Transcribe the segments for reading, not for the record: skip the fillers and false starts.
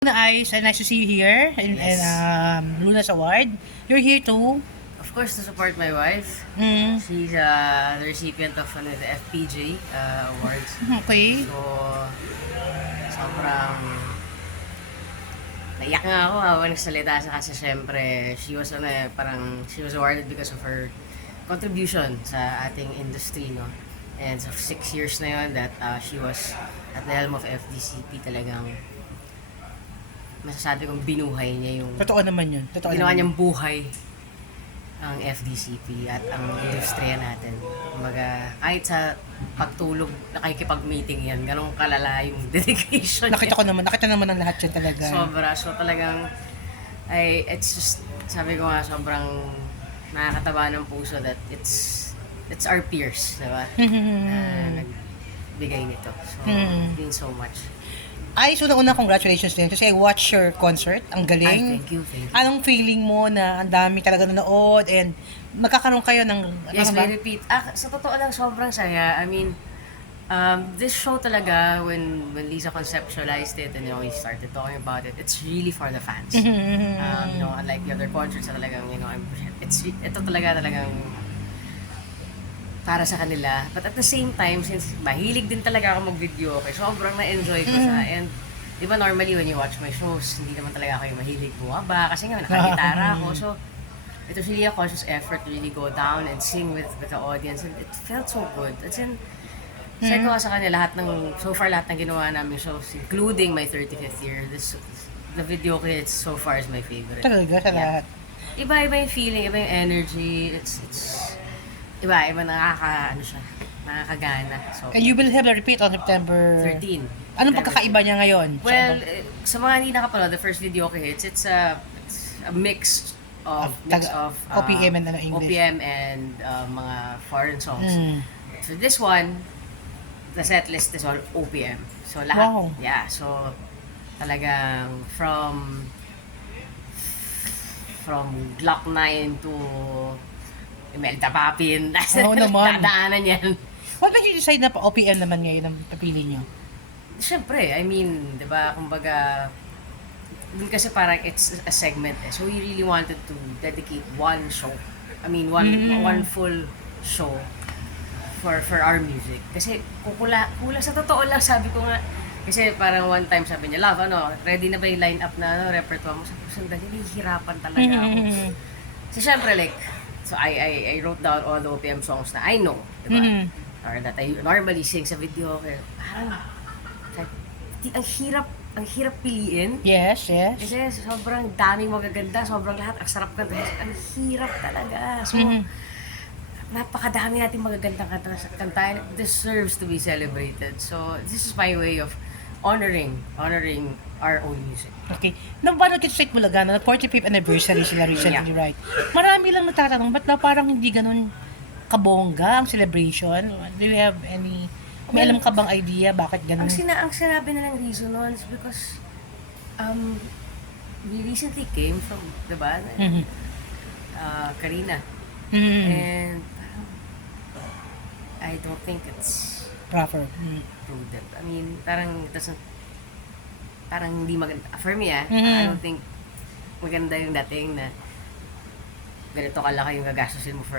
Luna Ice, nice to see you here in Luna's Award. You're here too. Of course, to support my wife. Mm. She's the recipient of the FPJ awards. Okay. So, sobrang naiyak nga ako habang nagsalita siya kasi syempre, she was awarded because of her contribution sa ating industry, no? And so, 6 years na yun that she was at the helm of FDCP, talagang masasabi kong binuhay niya yung Totoo naman yun. Totoo ginawa naman. niyang buhay ang FDCP at ang industriya natin. Kumbaga, kahit sa pagtulog, nakikipag-meeting yan, ganun kalala yung dedication Nakita naman ang lahat yan talaga. Sobra. So talagang, it's just, sabi ko nga, sobrang nakakataba ng puso that it's our peers, diba? Na nagbigay nito. So, it means so much. Ay, so una congratulations din kasi I watched your concert. Ang galing. Thank you. Anong feeling mo na ang dami talaga nanood and magkakaroon kayo ng Yes, ba? may repeat. Sa totoo lang, sobrang saya. I mean, this show talaga, when Lisa conceptualized it and we started talking about it, it's really for the fans. Unlike the other concerts na talagang, ito talagang para sa kanila. But at the same time, since mahilig din talaga ako mag-video, sobrang na-enjoy ko siya. And di ba normally when you watch my shows, hindi naman talaga ako yung mahilig bumaba kasi nga nakagitara ako. So, it was really a conscious effort to really go down and sing with the audience. And it felt so good. As in, share ko sa kanya lahat ng ginawa namin shows, including my 35th year. The video ko, so far is my favorite. Talaga sa lahat. Iba-iba yung feeling, iba yung energy. Iba nakakagana. So, And you will have a repeat on September 13. Anong pagkakaiba niya ngayon? Well, sa mga hindi nakapanood, the first video ko hits, it's a mix of OPM and English. OPM and mga foreign songs. Mm. So this one, the set list is all OPM. So lahat, Wow. so talagang from Glock 9 to Imelda Papin. Oo naman. Dadaanan yan. What made you decide na OPM naman ngayon ang papili niyo? Siyempre, I mean, di ba, kumbaga, dun kasi parang it's a segment eh. So we really wanted to dedicate one show. I mean, one full show for our music. Kasi kula sa totoo lang, sabi ko nga, kasi parang one time sabi niya, Love, ready na ba yung line-up na repertoire mo? Sabi ko, sandali, nahihirapan talaga ako. So syempre, so I wrote down all the OPM songs na I know, di ba? Or that I normally sing sa video. Kaya parang, ang hirap piliin. Yes. Kasi sobrang daming magaganda, sobrang lahat, ang sarap kanta. Ang hirap talaga. So, napakadami natin magagandang kanta and it deserves to be celebrated. So, this is my way of honoring our own music. Okay. Nang paano kita sa Itbulaga na 45th anniversary sila recently, right? Marami lang natatanong, ba't na parang hindi ganun kabongga ang celebration? Do you have any, may alam ka bang idea bakit ganun? Ang sinabi na lang reason nun is because we recently came from, diba, Karina. And I don't think it's Proper. prudent. I mean, parang hindi maganda. For me, I don't think maganda yung dating na ganito kalaki yung gagastusin mo for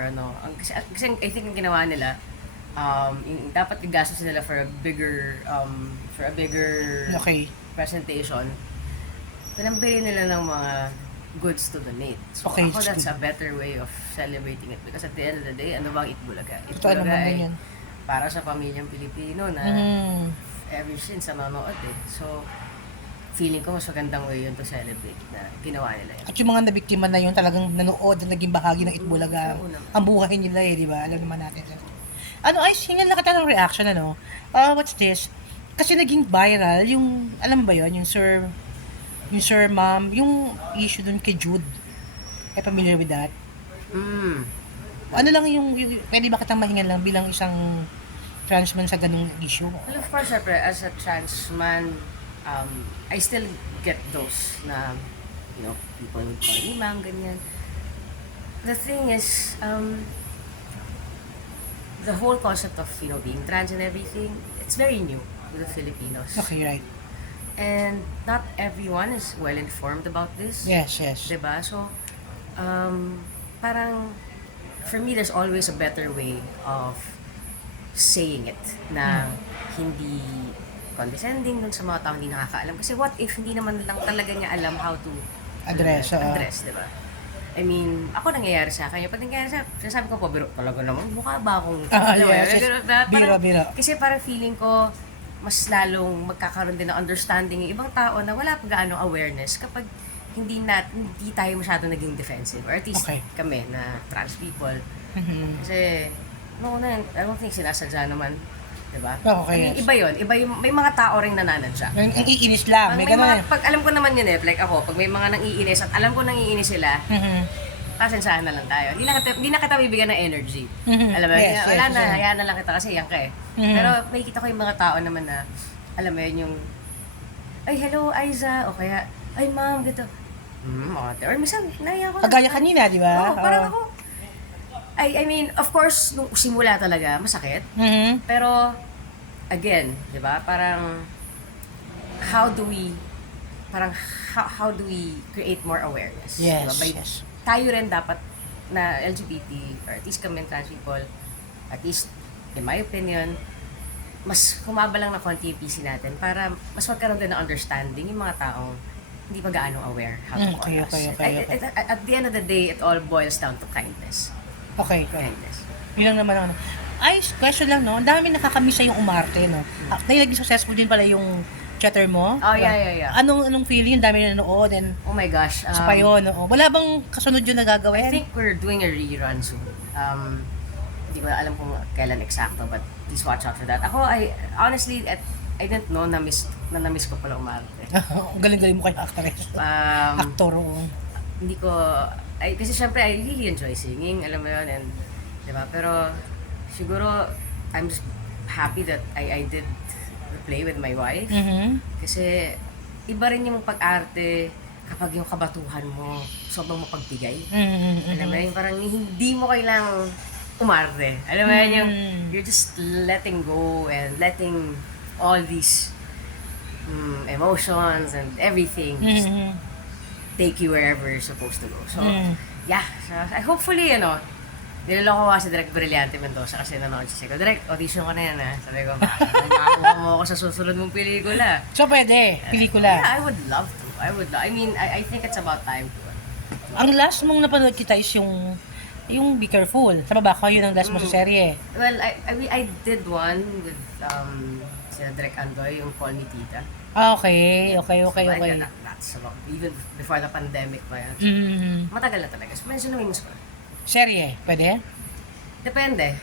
kasi I think ang ginawa nila, dapat gagastusin nila for a bigger Okay. presentation. Pinambili nila ng mga goods to donate. So Okay, that's a better way of celebrating it because at the end of the day, ano bang Itbulaga? Totoo Itbulaga naman ay yan. para sa pamilyang Pilipino na ever since nanonood eh. So, feeling ko mas magandang way yun to celebrate na ginawa nila yun. At yung mga nabiktima na yun talagang nanood na naging bahagi ng Itbulaga. Oo naman. Ang buhay nila di ba? Alam naman natin. Ay, hingan na kita ng reaction, what's this? Kasi naging viral, yung, alam ba yun, yung Sir Ma'am, yung issue dun kay Jude. Ay, familiar with that? Ano lang yung pwede ba kitang mahingan lang bilang isang trans man sa ganung issue? Well, of course, syempre, as a trans man, I still get those na, people would call me ma'am, ganyan. The thing is, the whole concept of, being trans and everything, it's very new to the Filipinos. Okay, right. And not everyone is well informed about this. Yes, yes. Diba? So, parang, for me, there's always a better way of saying it na hindi condescending dun sa mga tao hindi nakakaalam. Kasi what if hindi naman lang talaga niya alam how to Address, address, diba? I mean, ako nangyayari sa akin. Pag nangyayari sa sinasabi ko po, biro talaga naman, mukha ba akong... alam mo yes, yun? yes. Ganun ba? Parang- Biro. Kasi parang feeling ko, mas lalong magkakaroon din ng understanding yung ibang tao na wala pa gaano awareness kapag hindi tayo masyado naging defensive. Or at least Okay. kami na trans people. Mhm. Kasi, no, I don't think sinasadya naman. Diba? Okay, I mean, yes. iba yun. Iba yung, may mga tao ring nananadya. Ang iinis lang, Pag may may ganun. mga, pag alam ko naman yun like ako, pag may mga nangiinis at alam ko nangiinis sila, pasensahan na lang tayo. Hindi na kita bibigyan ng energy. Alam mo, Yes, wala yes, na, yes. hayaan na lang kita kasi yan ka eh. Pero may kita ko yung mga tao naman na, alam mo yun, yung, ay, hello, Aiza, o kaya, ay, ma'am, gito. Ate. Or minsan, naiya ko na. Kagaya kanina, di ba? Oo, parang ako, I mean, of course, nung simula talaga, masakit. Pero, again, di ba, parang, how do we create more awareness? Yes, Diba? yes. Tayo rin dapat na LGBT, or at least kami trans people, at least, in my opinion, mas kumaba lang na konti yung PC natin para mas magkaroon din ng understanding yung mga taong hindi pa gaano aware how to call us. Okay. At the end of the day, it all boils down to kindness. Okay. Kindness. Yun lang naman ang ano. Ay, question lang, no? Ang dami nakakamiss sa yung umarte, no? Dahil naging successful din pala yung chatter mo. Oh, yeah. Anong feeling? Ang dami na nanood and Oh my gosh. sa pa yun, no? Wala bang kasunod yun na I gagawin? think we're doing a rerun soon. Hindi ko alam kung kailan eksakto, but please watch out for that. Ako, honestly, I didn't know na-miss ko pala umarte. Ang galing-galing mo kayong actress. Actor, oo. Hindi ko, kasi syempre, I really enjoy singing, alam mo yun, and, di ba, pero, siguro, I'm just happy that I did the play with my wife. Kasi, iba rin yung pag-arte kapag yung kabatuhan mo, sobrang mapagbigay. Alam mo yun, parang hindi mo kailangang umarte. Alam mo yun, yung, you're just letting go and letting all these emotions and everything just take you wherever you're supposed to go. So, yeah. So, hopefully, niloloko ko si Direk Brillante Mendoza kasi nanonood siya. Ko, Direk, audition ko na yan, ha? Sabi ko, makakuha mo ako sa susunod mong pelikula. So, pwede. Pelikula. Yeah, I would love to. I mean, I think it's about time to. Ang last mong napanood kita is yung Be Careful. Tama ba? Yun ang last mo sa serye. Well, I did one with si Direk Andoy, yung Call Me Tita. Okay. That's about, even before the pandemic pa yan. Matagal na talaga. So, medyo namimiss ko. Serye, pwede? Depende.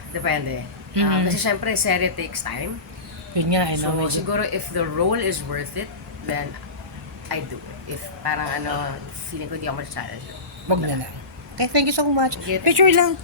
Kasi syempre, serye takes time. Yun nga, So, siguro if the role is worth it, then I do it. If parang feeling ko di ako ma-challenge. Wag na lang. Okay, thank you so much. Sige. Picture lang.